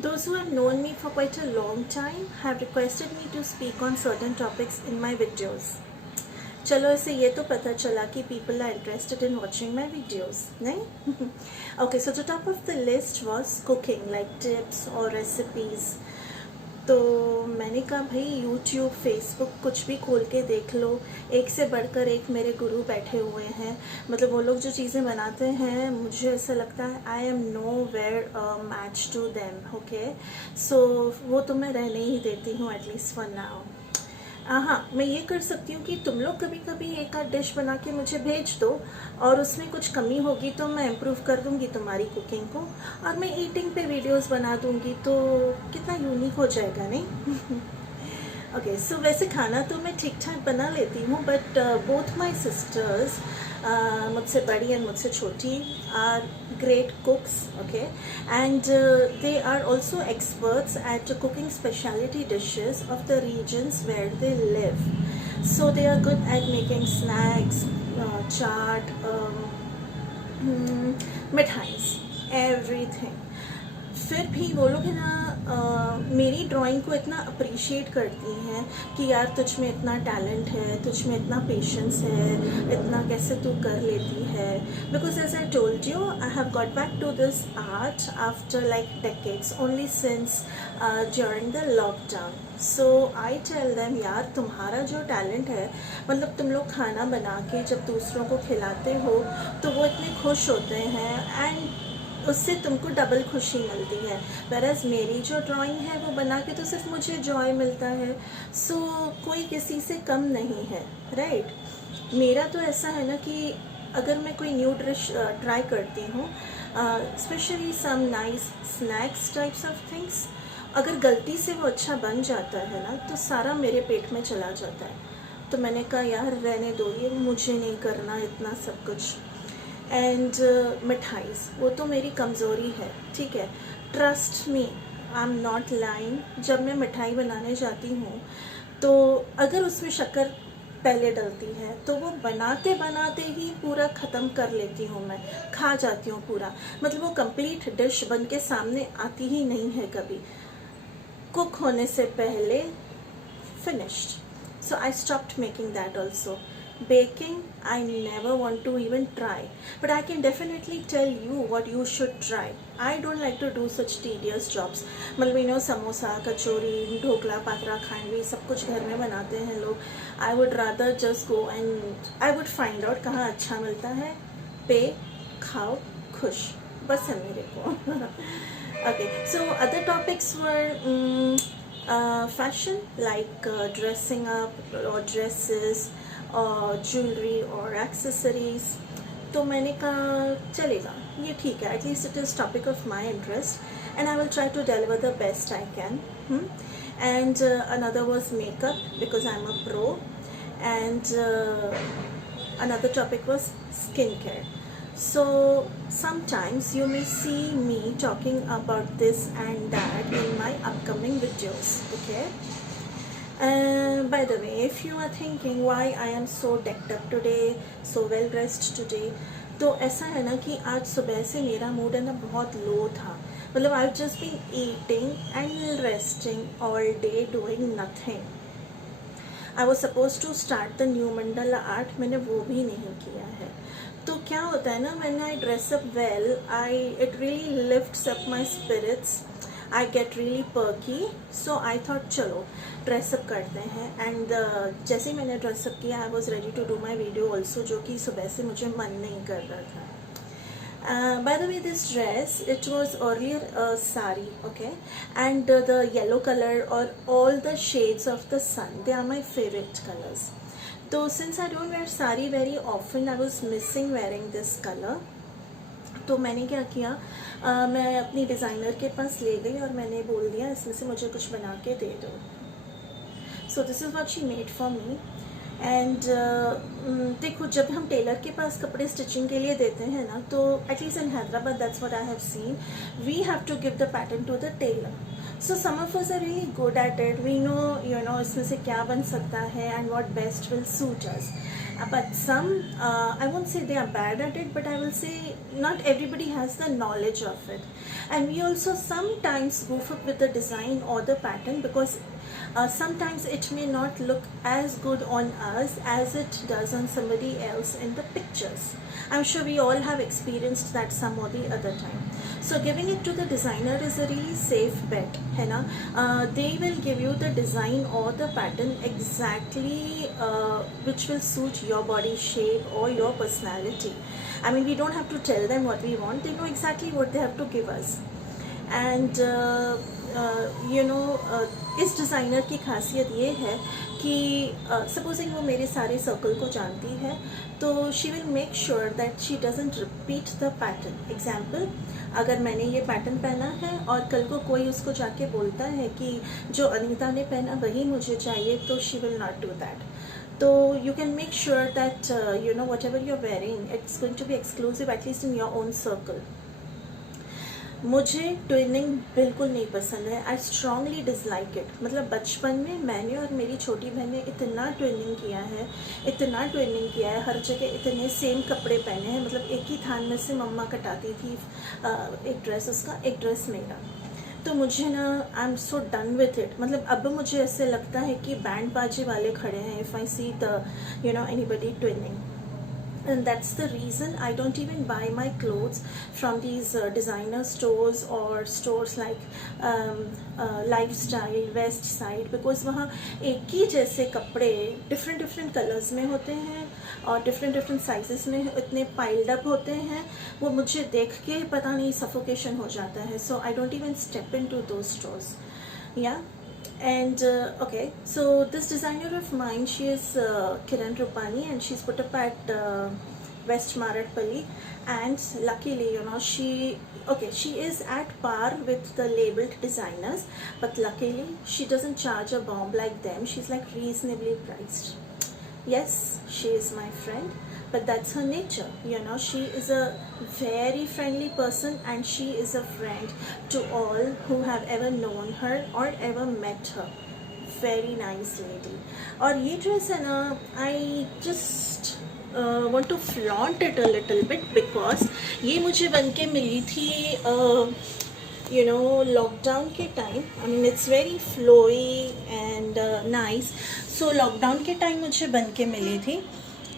Those who have known me for quite a long time have requested me to speak on certain topics in my videos. चलो इससे ये तो पता चला कि people are interested in watching my videos, नहीं? Okay, so the top of the list was cooking, like tips or recipes. तो मैंने कहा भाई यूट्यूब फेसबुक कुछ भी खोल के देख लो, एक से बढ़कर एक मेरे गुरु बैठे हुए हैं. मतलब वो लोग जो चीज़ें बनाते हैं मुझे ऐसा लगता है I am nowhere match to them. Okay, so वो तो मैं रहने ही देती हूँ एटलीस्ट फॉर नाउ. हाँ, मैं ये कर सकती हूँ कि तुम लोग कभी कभी एक आध डिश बना के मुझे भेज दो और उसमें कुछ कमी होगी तो मैं इम्प्रूव कर दूँगी तुम्हारी कुकिंग को, और मैं ईटिंग पे वीडियोस बना दूँगी, तो कितना यूनिक हो जाएगा नहीं? ओके, सो वैसे खाना तो मैं ठीक ठाक बना लेती हूँ, बट बोथ माई सिस्टर्स, मुझसे बड़ी एंड मुझसे छोटी, are great cooks. Okay, and they are also experts at cooking specialty dishes of the regions where they live. So they are good at making snacks, chaat, मिठाइस, everything. फिर भी वो लोग है ना मेरी ड्राइंग को इतना अप्रिशिएट करती हैं कि यार तुझ में इतना टैलेंट है, तुझ में इतना पेशेंस है, इतना कैसे तू कर लेती है. Because as I told you, I have got back to this art after like decades, only since during the lockdown. So I tell them यार तुम्हारा जो टैलेंट है, मतलब तुम लोग खाना बना के जब दूसरों को खिलाते हो तो वो इतने खुश होते हैं एंड उससे तुमको डबल खुशी मिलती है. वैराज मेरी जो ड्राइंग है वो बना के तो सिर्फ मुझे जॉय मिलता है. सो कोई किसी से कम नहीं है, राइट? मेरा तो ऐसा है ना कि अगर मैं कोई न्यू डिश ट्राई करती हूँ, specially some nice snacks types of things, अगर गलती से वो अच्छा बन जाता है ना तो सारा मेरे पेट में चला जाता है. तो मैंने कहा यार रहने दो, ये मुझे नहीं करना इतना सब कुछ. एंड मिठाइस वो तो मेरी कमज़ोरी है, ठीक है? Trust me, I am not lying. जब मैं मिठाई बनाने जाती हूँ तो अगर उसमें शक्कर पहले डलती है तो वो बनाते बनाते ही पूरा ख़त्म कर लेती हूँ, मैं खा जाती हूँ पूरा. मतलब वो कंप्लीट डिश बन के सामने आती ही नहीं है कभी, कुक होने से पहले finished. So I stopped making that also. Baking, I never want to even try. But I can definitely tell you what you should try. I don't like to do such tedious jobs. मतलब you know, samosa, कचौरी, ढोकला, पात्रा, खांडवी सब कुछ घर में बनाते हैं लोग. I would rather just go and I would find out कहाँ अच्छा मिलता है, पे, खाओ, खुश, बस है मेरे को. Okay, so other topics were fashion, like dressing up or dresses or jewelry or accessories. तो मैंने कहा चलेगा, ये ठीक है, at least it is topic of my interest and I will try to deliver the best I can. And another was makeup because I'm a pro, and another topic was skincare. So sometimes you may see me talking about this and that in my upcoming videos. Okay, by the way, if you are thinking why I am so decked up today, so well dressed today, तो ऐसा है ना कि आज सुबह से मेरा mood है ना बहुत लो था. मतलब I've just been eating and resting all day doing nothing. I was supposed to start the new mandala art, मैंने वो भी नहीं किया है. तो क्या होता है ना, when I dress up well, it really lifts up my spirits. I get really perky. So I thought चलो dress up करते हैं. And जैसे ही मैंने dress up किया, I was ready to do my video also, जो कि सुबह से मुझे मन नहीं कर रहा था. By the way, this dress, it was earlier a sari, okay, and the yellow color or all the shades of the sun, they are my favorite colors. So since I don't wear sari very often, I was missing wearing this color. तो मैंने क्या किया, मैं अपनी designer के पास ले गई और मैंने बोल दिया इसमें से मुझे कुछ बना के दे दो. So this is what she made for me. And देखो, जब हम टेलर के पास कपड़े स्टिचिंग के लिए देते हैं ना, तो at least in Hyderabad that's what I have seen, we have to give the pattern to the tailor. So some of us are really good at it. We know, इसमें से क्या बन सकता है and what best will suit us. But some, I won't say they are bad at it, but I will say not everybody has the knowledge of it. And we also sometimes goof up with the design or the pattern because sometimes it may not look as good on us as it does on somebody else in the pictures. I'm sure we all have experienced that some or the other time. So giving it to the designer is a really safe bet, है ना? They will give you the design or the pattern exactly which will suit your body shape or your personality. I mean, we don't have to tell them what we want. They know exactly what they have to give us. And इस designer की खासियत ये है कि supposing वो मेरे सारे circle को जानती है, तो she will make sure that she doesn't repeat the pattern. Example, अगर मैंने ये पैटर्न पहना है और कल को कोई उसको जाके बोलता है कि जो अनीता ने पहना वही मुझे चाहिए, तो she will not do that. तो you can make sure that whatever you are wearing, it's going to be exclusive at least in your own circle. मुझे ट्विनिंग बिल्कुल नहीं पसंद है. I strongly dislike it. मतलब बचपन में मैंने और मेरी छोटी बहन ने इतना ट्विनिंग किया है, हर जगह इतने सेम कपड़े पहने हैं. मतलब एक ही थान में से मम्मा कटाती थी, एक ड्रेस उसका, एक ड्रेस मेरा. तो मुझे ना, I am so done with it. मतलब अब मुझे ऐसे लगता है कि बैंड बाजे वाले खड़े हैं if I see the anybody twinning. And that's the reason I don't even buy my clothes from these designer stores or stores like Lifestyle, West Side, because वहाँ एक ही जैसे कपड़े different कलर्स में होते हैं और different साइजेस में इतने piled up होते हैं, वो मुझे देख के पता नहीं suffocation हो जाता है. So I don't even step into those stores. Yeah. And okay, so this designer of mine, she is Kiran Rupani, and she's put up at West Maratpalli. And luckily, she is at par with the labeled designers, but luckily she doesn't charge a bomb like them. She's like reasonably priced. Yes, she is my friend, but that's her nature. She is a very friendly person, and she is a friend to all who have ever known her or ever met her. Very nice lady. और ये dress है ना, I just want to flaunt it a little bit because ये मुझे बन के मिली थी lockdown के time. I mean it's very flowy and nice. So lockdown के टाइम मुझे बन के मिली थी,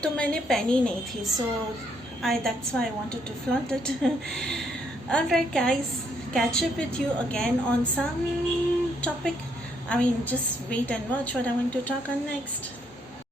तो मैंने पहनी नहीं थी. सो that's why I wanted to flaunt it. Alright guys, catch up with you again on some topic. I mean, just wait and watch what I'm going to talk on next.